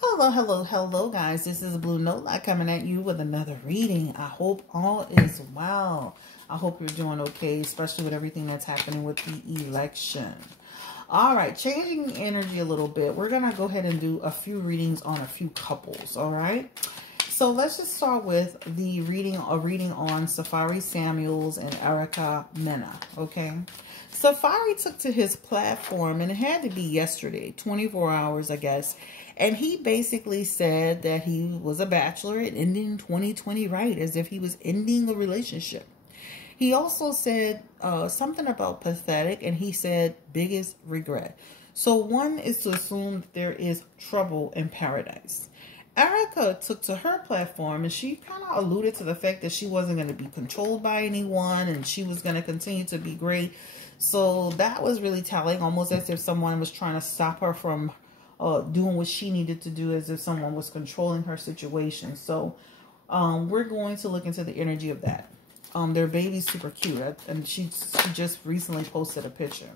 Hello, hello, hello, guys. This is Blue Nola coming at you with another reading. I hope all is well. I hope you're doing okay, especially with everything that's happening with the election. All right, changing energy a little bit. We're going to go ahead and do a few readings on a few couples, all right? So let's just start with the reading on Safaree Samuels and Erica Mena, okay? Safaree took to his platform, and it had to be yesterday, 24 hours, I guess. And he basically said that he was a bachelor and ending 2020 right, as if he was ending a relationship. He also said something about pathetic, and he said biggest regret. So one is to assume that there is trouble in paradise. Erica took to her platform, and she kind of alluded to the fact that she wasn't going to be controlled by anyone, and she was going to continue to be great. So that was really telling, almost as if someone was trying to stop her from doing what she needed to do, as if someone was controlling her situation. So we're going to look into the energy of that. Their baby's super cute, and she just recently posted a picture.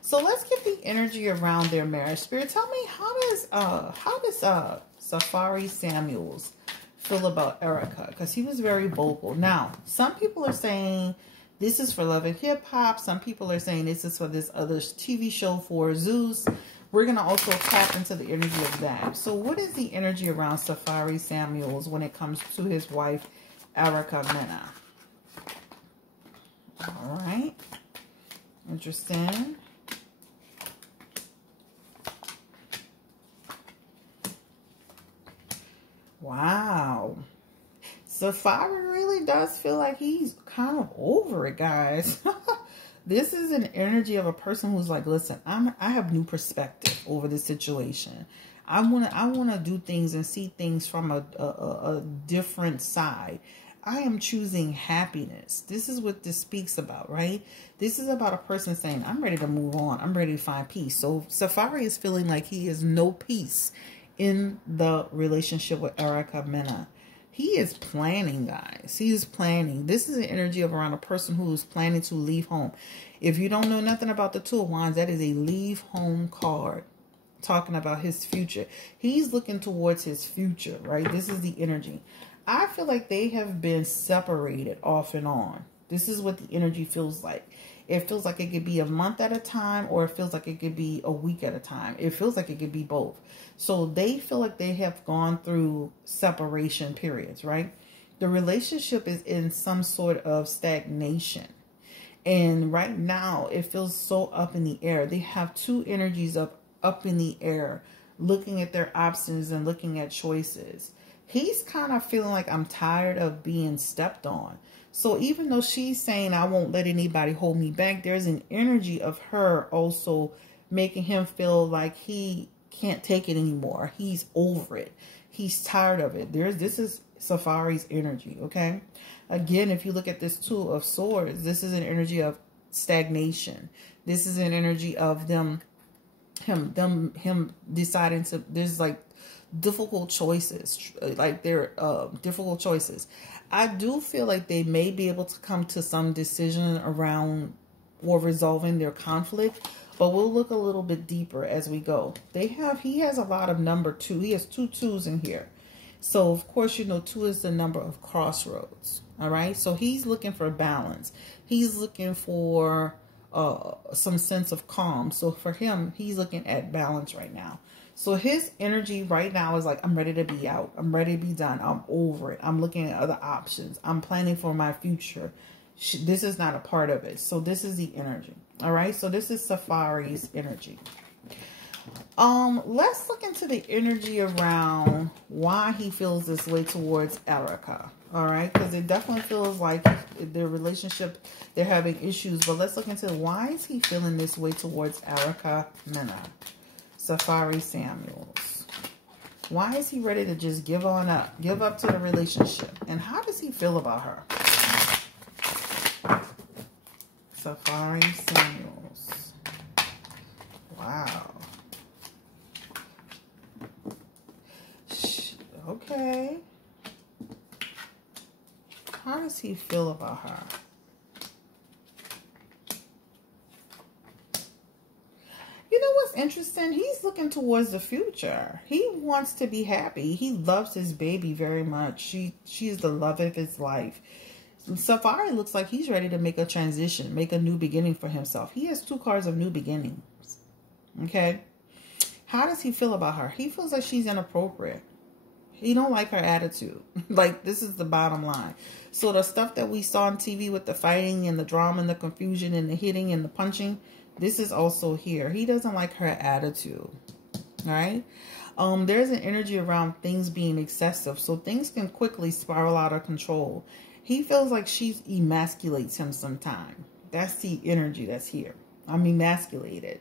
So let's get the energy around their marriage. Spirit, tell me, how does Safaree Samuels feel about Erica? Because he was very vocal. Now, some people are saying this is for Love and Hip Hop. Some people are saying this is for this other TV show for Zeus. We're going to also tap into the energy of that. So what is the energy around Safaree Samuels when it comes to his wife, Erica Mena? All right. Interesting. Wow. Safaree really does feel like he's kind of over it, guys. This is an energy of a person who's like, listen, I have new perspective over this situation. I wanna do things and see things from a different side. I am choosing happiness. This is what this speaks about, right? This is about a person saying, I'm ready to move on. I'm ready to find peace. So Safaree is feeling like he has no peace in the relationship with Erica Mena. He is planning, guys. He is planning. This is an energy of around a person who is planning to leave home. If you don't know nothing about the Two of Wands, that is a leave home card, talking about his future. He's looking towards his future, right? This is the energy. I feel like they have been separated off and on. This is what the energy feels like. It feels like it could be a month at a time, or it feels like it could be a week at a time. It feels like it could be both. So they feel like they have gone through separation periods, right? The relationship is in some sort of stagnation. And right now, it feels so up in the air. They have two energies of up in the air, looking at their options and looking at choices. He's kind of feeling like, I'm tired of being stepped on. So even though she's saying, I won't let anybody hold me back, there's an energy of her also making him feel like he can't take it anymore. He's over it. He's tired of it. This is Safaree's energy, okay? Again, if you look at this Two of Swords, this is an energy of stagnation. This is an energy of him deciding to, there's like difficult choices, like they're difficult choices. I do feel like they may be able to come to some decision around or resolving their conflict, but we'll look a little bit deeper as we go. He has a lot of number 2. He has 2 2s in here. So of course, you know, 2 is the number of crossroads. All right. So he's looking for balance. He's looking for some sense of calm. So for him, he's looking at balance right now. So his energy right now is like, I'm ready to be out. I'm ready to be done. I'm over it. I'm looking at other options. I'm planning for my future. This is not a part of it. So this is the energy. All right. So this is Safaree's energy. Let's look into the energy around why he feels this way towards Erica. All right. Because it definitely feels like their relationship, they're having issues. But let's look into why is he feeling this way towards Erica Mena. Safaree Samuels. Why is he ready to just give up to the relationship? And how does he feel about her? Safaree Samuels. Wow. Okay. How does he feel about her? interesting? He's looking towards the future. He wants to be happy. He loves his baby very much. She is the love of his life. Safaree looks like he's ready to make a transition, make a new beginning for himself. He has 2 cards of new beginnings. Okay. How does he feel about her? He feels like she's inappropriate. He don't like her attitude. Like, this is the bottom line. So the stuff that we saw on TV with the fighting and the drama and the confusion and the hitting and the punching, this is also here. He doesn't like her attitude. All right. There's an energy around things being excessive. So things can quickly spiral out of control. He feels like she emasculates him sometime. That's the energy that's here. I'm emasculated.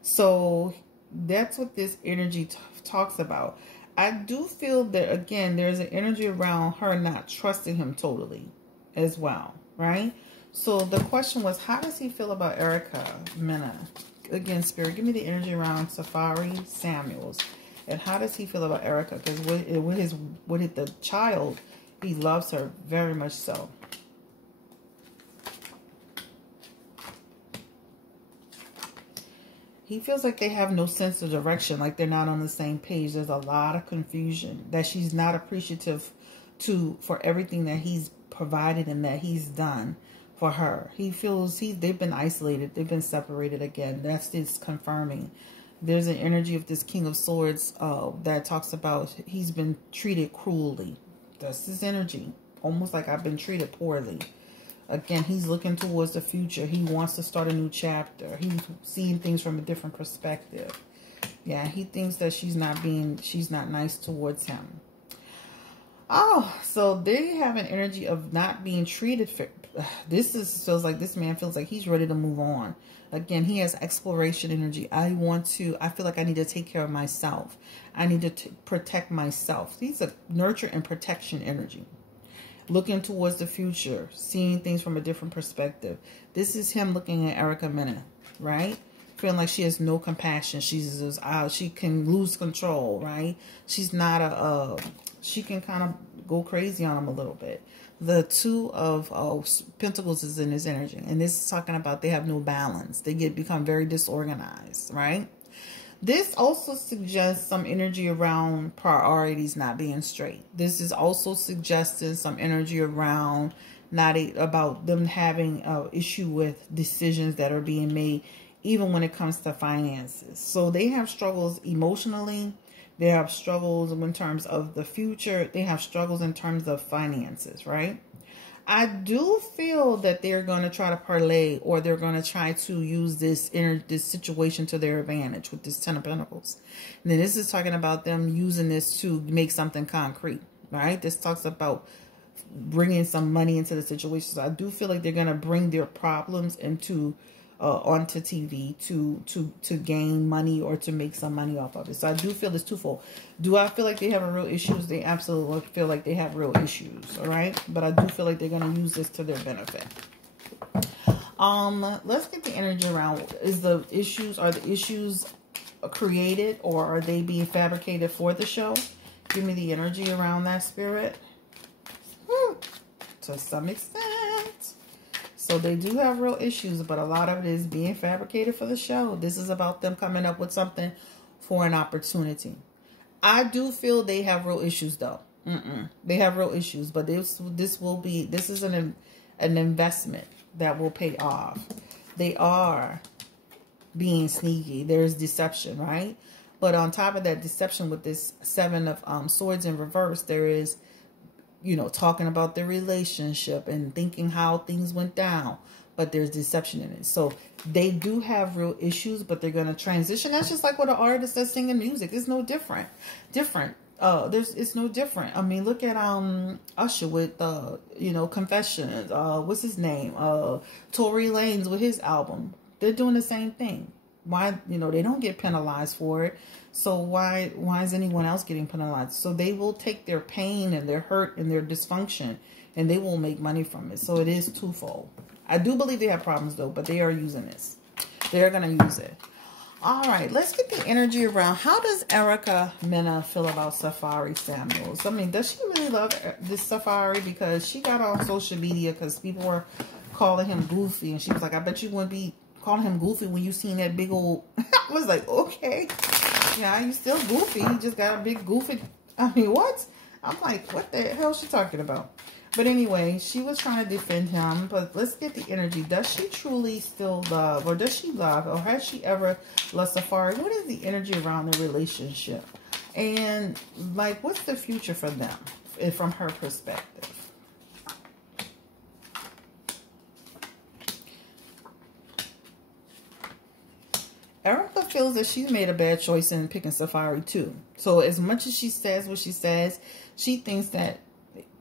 So that's what this energy talks about. I do feel that, again, there's an energy around her not trusting him totally as well, right? So the question was, how does he feel about Erica Mena? Again, Spirit, give me the energy around Safaree Samuels. And how does he feel about Erica? Because with the child, he loves her very much so. He feels like they have no sense of direction, like they're not on the same page. There's a lot of confusion, that she's not appreciative for everything that he's provided and that he's done for her. He feels they've been isolated. They've been separated again. That's just confirming. There's an energy of this King of Swords that talks about he's been treated cruelly. That's his energy. Almost like I've been treated poorly. Again, he's looking towards the future. He wants to start a new chapter. He's seeing things from a different perspective. Yeah, he thinks that she's not nice towards him. Oh, so they have an energy of not being treated fair. Feels like this man feels like he's ready to move on. Again, he has exploration energy. I feel like I need to take care of myself. I need to protect myself. These are nurture and protection energy. Looking towards the future, seeing things from a different perspective. This is him looking at Erica Mena, right? Feeling like she has no compassion. She's out. She can lose control, right? She's not she can kind of go crazy on him a little bit. The 2 of Pentacles is in his energy, and this is talking about they have no balance. They become very disorganized, right? This also suggests some energy around priorities not being straight. This is also suggesting some energy around about them having an issue with decisions that are being made, even when it comes to finances. So they have struggles emotionally. They have struggles in terms of the future. They have struggles in terms of finances, right? I do feel that they're going to try to parlay, or they're going to try to use this situation to their advantage with this 10 of Pentacles. And then this is talking about them using this to make something concrete, right? This talks about bringing some money into the situation. So I do feel like they're going to bring their problems onto TV to gain money or to make some money off of it. So I do feel it's twofold. Do I feel like they have real issues? They absolutely feel like they have real issues, all right? But I do feel like they're going to use this to their benefit. Let's get the energy around. Are the issues created, or are they being fabricated for the show? Give me the energy around that, Spirit. To some extent. So they do have real issues, but a lot of it is being fabricated for the show. This is about them coming up with something for an opportunity. I do feel they have real issues, though. They have real issues, but this is an investment that will pay off. They are being sneaky. There's deception, right? But on top of that deception, with this 7 of Swords in reverse, there is, talking about their relationship and thinking how things went down, but there's deception in it. So they do have real issues, but they're going to transition. That's just like what an artist that's singing music. It's no different. It's no different. I mean, look at Usher with Confessions. What's his name? Tory Lanez with his album. They're doing the same thing. Why, they don't get penalized for it. So why is anyone else getting penalized? So they will take their pain and their hurt and their dysfunction, and they will make money from it. So it is twofold. I do believe they have problems, though, but they are using this. They're going to use it. All right, let's get the energy around. How does Erica Mena feel about Safaree Samuels? I mean, does she really love this Safaree? Because she got on social media because people were calling him goofy, and she was like, I bet you wouldn't be calling him goofy when you seen that big old... I was like, okay. Yeah, you still goofy. You just got a big goofy... I mean, what? I'm like, what the hell is she talking about? But anyway, she was trying to defend him. But let's get the energy. Does she truly still love? Or does she love? Or has she ever loved Safaree? What is the energy around their relationship? And, like, what's the future for them? From her perspective. Erica feels that she's made a bad choice in picking Safaree too. So as much as she says what she says, she thinks that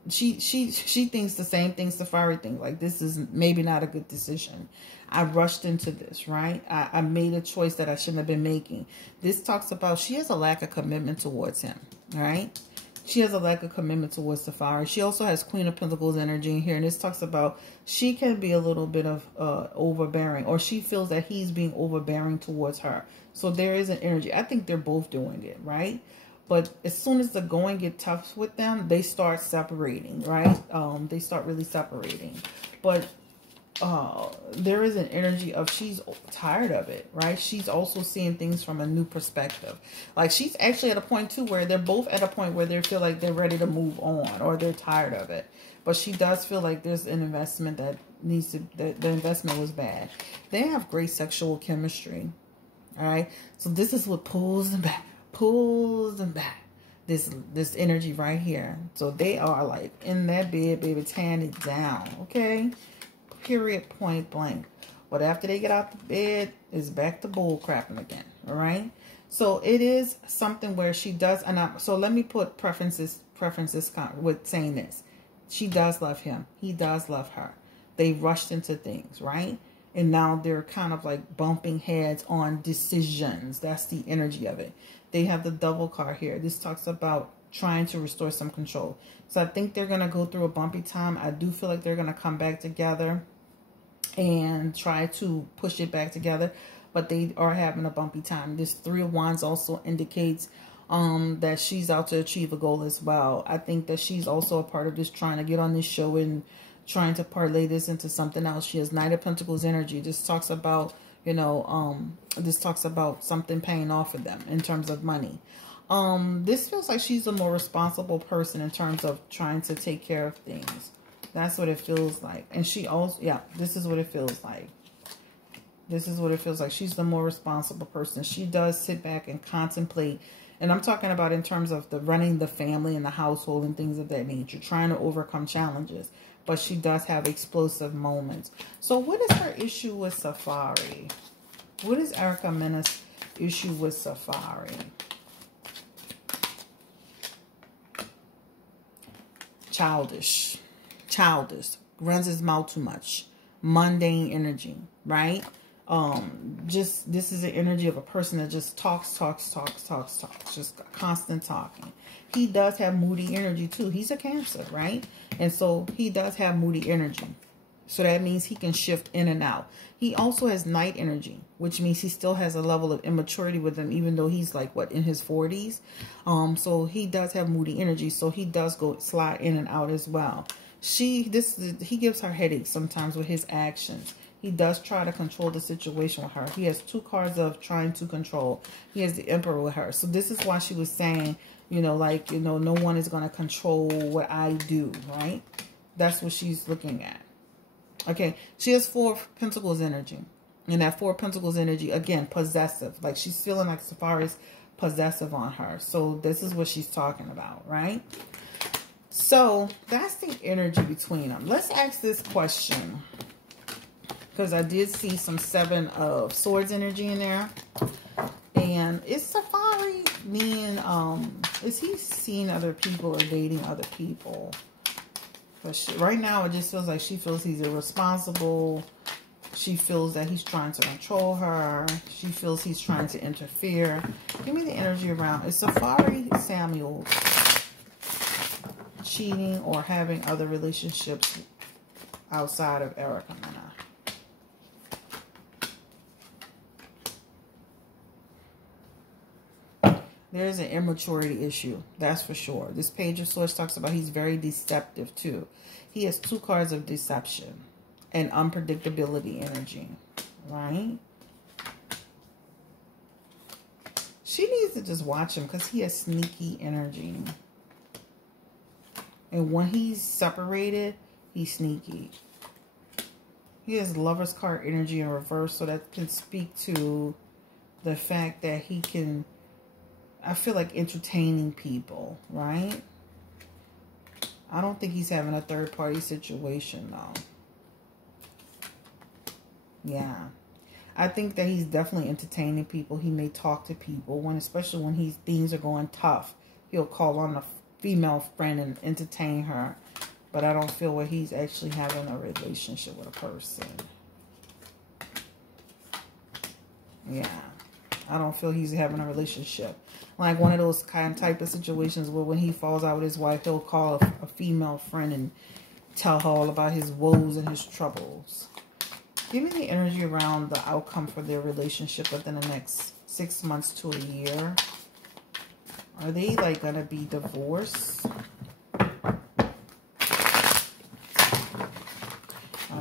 she thinks the same thing Safaree thinks. Like, this is maybe not a good decision. I rushed into this, right? I made a choice that I shouldn't have been making. This talks about she has a lack of commitment towards him, right? She has a lack of commitment towards Safaree. She also has Queen of Pentacles energy in here. And this talks about she can be a little bit of overbearing. Or she feels that he's being overbearing towards her. So there is an energy. I think they're both doing it, right? But as soon as the going get tough with them, they start separating, right? They start really separating. But there is an energy of she's tired of it, right? She's also seeing things from a new perspective. Like, she's actually at a point too where they're both at a point where they feel like they're ready to move on, or they're tired of it. But she does feel like there's an investment that needs to, the investment was bad. They have great sexual chemistry, all right? So this is what pulls them back, this energy right here. So they are like in that bed, baby, tearing it down, okay? Period, point blank. But after they get out the bed, it's back to bull crapping again. All right. So it is something where she does, and so let me put preferences with saying this. She does love him. He does love her. They rushed into things, right? And now they're kind of like bumping heads on decisions. That's the energy of it. They have the double card here. This talks about trying to restore some control. So I think they're going to go through a bumpy time. I do feel like they're going to come back together and try to push it back together, but they are having a bumpy time. This Three of Wands also indicates that she's out to achieve a goal as well. I think that she's also a part of this, trying to get on this show and trying to parlay this into something else. She has Knight of Pentacles energy. This talks about, you know, this talks about something paying off for them in terms of money. This feels like she's a more responsible person in terms of trying to take care of things. That's what it feels like. And she also, yeah, this is what it feels like. This is what it feels like. She's the more responsible person. She does sit back and contemplate. And I'm talking about in terms of the running the family and the household and things of that nature. Trying to overcome challenges. But she does have explosive moments. So what is her issue with Safaree? What is Erica Mena's issue with Safaree? Childish, runs his mouth too much, mundane energy, right? Just, this is the energy of a person that just talks, just constant talking. He does have moody energy too. He's a Cancer, right? And so he does have moody energy. So that means he can shift in and out. He also has night energy, which means he still has a level of immaturity with him, even though he's like, what, in his 40s? So he does have moody energy. So he does go slide in and out as well. He gives her headaches sometimes with his actions. He does try to control the situation with her. He has two cards of trying to control. He has the Emperor with her. So this is why she was saying, you know, like, you know, no one is going to control what I do, right? That's what she's looking at. Okay, she has Four of Pentacles energy. And that Four of Pentacles energy, again, possessive. Like, she's feeling like Safaree's possessive on her. So this is what she's talking about, right? So that's the energy between them. Let's ask this question, because I did see some Seven of Swords energy in there. And is Safaree being, is he seeing other people or dating other people? But right now, it just feels like she feels he's irresponsible. She feels that he's trying to control her. She feels he's trying to interfere. Give me the energy around. Is Safaree Samuel cheating or having other relationships outside of Erica Mena? There's an immaturity issue, that's for sure. This Page of Swords talks about he's very deceptive too. He has two cards of deception and unpredictability energy. right? She needs to just watch him because he has sneaky energy. And when he's separated, he's sneaky. He has Lover's card energy in reverse, so that can speak to the fact that he can, I feel like, entertaining people, right? I don't think he's having a third-party situation, though. Yeah. I think that he's definitely entertaining people. He may talk to people, especially when things are going tough. He'll call on a female friend and entertain her. But I don't feel where he's actually having a relationship with a person. Yeah. I don't feel he's having a relationship. Like one of those type of situations where when he falls out with his wife, he'll call a female friend and tell her all about his woes and his troubles. Give me the energy around the outcome for their relationship within the next 6 months to a year. Are they like going to be divorced?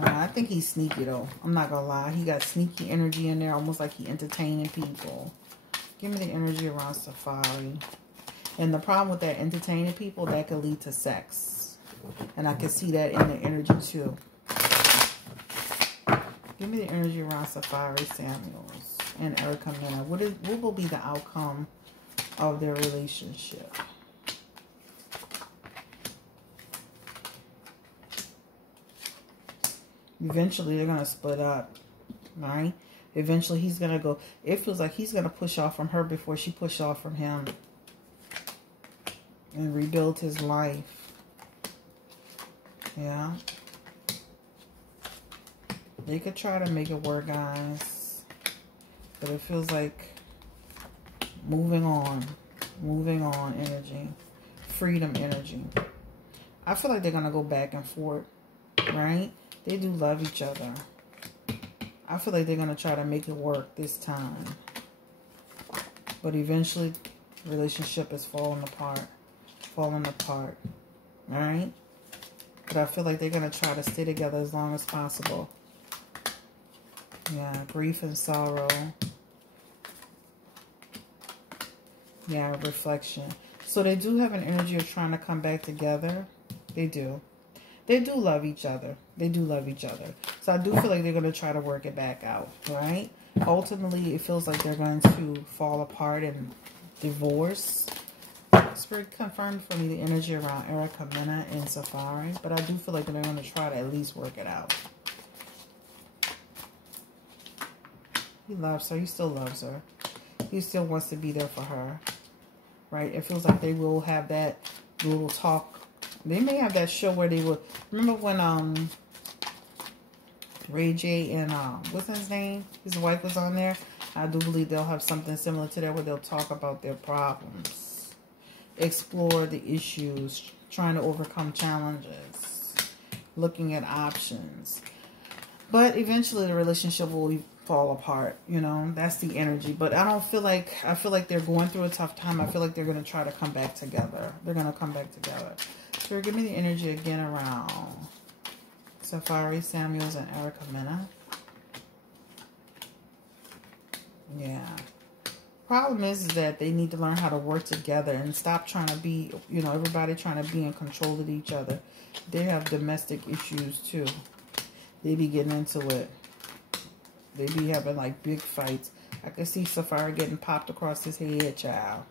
I think he's sneaky though. I'm not going to lie. He got sneaky energy in there, almost like he entertaining people. Give me the energy around Safaree. And the problem with that entertaining people, that could lead to sex. And I can see that in the energy too. Give me the energy around Safaree Samuels and Erica Mena. What will be the outcome of their relationship? Eventually, they're going to split up, right? Eventually, he's going to go. It feels like he's going to push off from her before she pushes off from him. And rebuild his life. Yeah. They could try to make it work, guys. But it feels like moving on. Moving on energy. Freedom energy. I feel like they're going to go back and forth, right? They do love each other. I feel like they're going to try to make it work this time. But eventually, the relationship is falling apart. Falling apart. Alright? But I feel like they're going to try to stay together as long as possible. Yeah, grief and sorrow. Yeah, reflection. So they do have an energy of trying to come back together. They do. They do love each other. They do love each other. So I do feel like they're going to try to work it back out, right? Ultimately, it feels like they're going to fall apart and divorce. Spirit confirmed for me the energy around Erica Mena and Safaree. But I do feel like they're going to try to at least work it out. He loves her. He still loves her. He still wants to be there for her, right? It feels like they will have that little talk. They may have that show where they will. Remember when Ray J and what's his name? His wife was on there. I do believe they'll have something similar to that where they'll talk about their problems, explore the issues, trying to overcome challenges, looking at options. But eventually the relationship will fall apart, you know. That's the energy. But I don't feel like, I feel like they're going through a tough time. I feel like they're going to try to come back together. They're going to come back together. So give me the energy again around Safaree Samuels and Erica Mena. Yeah. Problem is that they need to learn how to work together and stop trying to be, you know, everybody trying to be in control of each other. They have domestic issues too. They be getting into it. They be having like big fights. I can see Safaree getting popped across his head, child.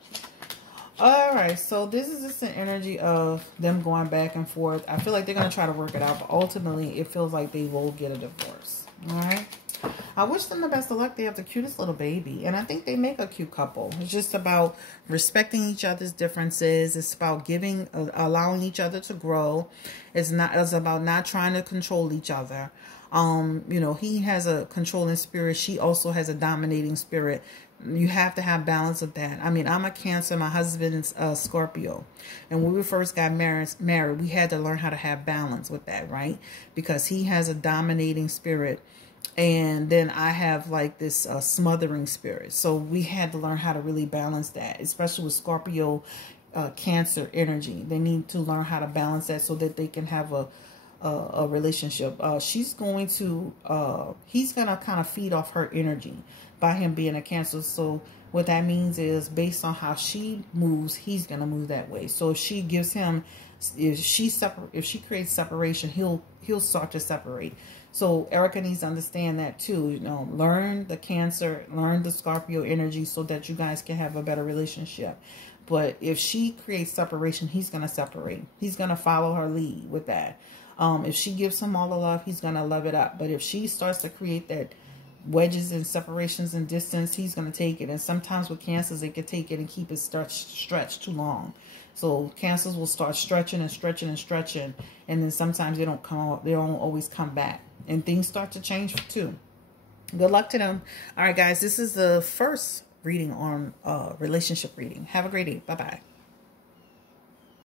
Alright, so this is just an energy of them going back and forth. I feel like they're going to try to work it out, but ultimately it feels like they will get a divorce. Alright? I wish them the best of luck. They have the cutest little baby, and I think they make a cute couple. It's just about respecting each other's differences. It's about giving, allowing each other to grow. It's about not trying to control each other. You know, he has a controlling spirit. She also has a dominating spirit. You have to have balance of that. I mean, I'm a Cancer. My husband's a Scorpio. And when we first got married, we had to learn how to have balance with that, right? Because he has a dominating spirit. And then I have like this smothering spirit. So we had to learn how to really balance that, especially with Scorpio Cancer energy. They need to learn how to balance that so that they can have a relationship. She's going to, he's going to kind of feed off her energy by him being a Cancer. So what that means is based on how she moves, he's going to move that way. So if she gives him, if she creates separation, he'll start to separate. So Erica needs to understand that too. You know, learn the Cancer, learn the Scorpio energy so that you guys can have a better relationship. But if she creates separation, he's going to separate. He's going to follow her lead with that. If she gives him all the love, he's going to love it up. But if she starts to create that wedges and separations and distance, he's going to take it. And sometimes with Cancers, they can take it and keep it stretched too long. So Cancers will start stretching and stretching and stretching. And then sometimes they don't come out, they don't always come back. And things start to change too. Good luck to them. All right, guys, this is the first reading on relationship reading. Have a great day. Bye-bye.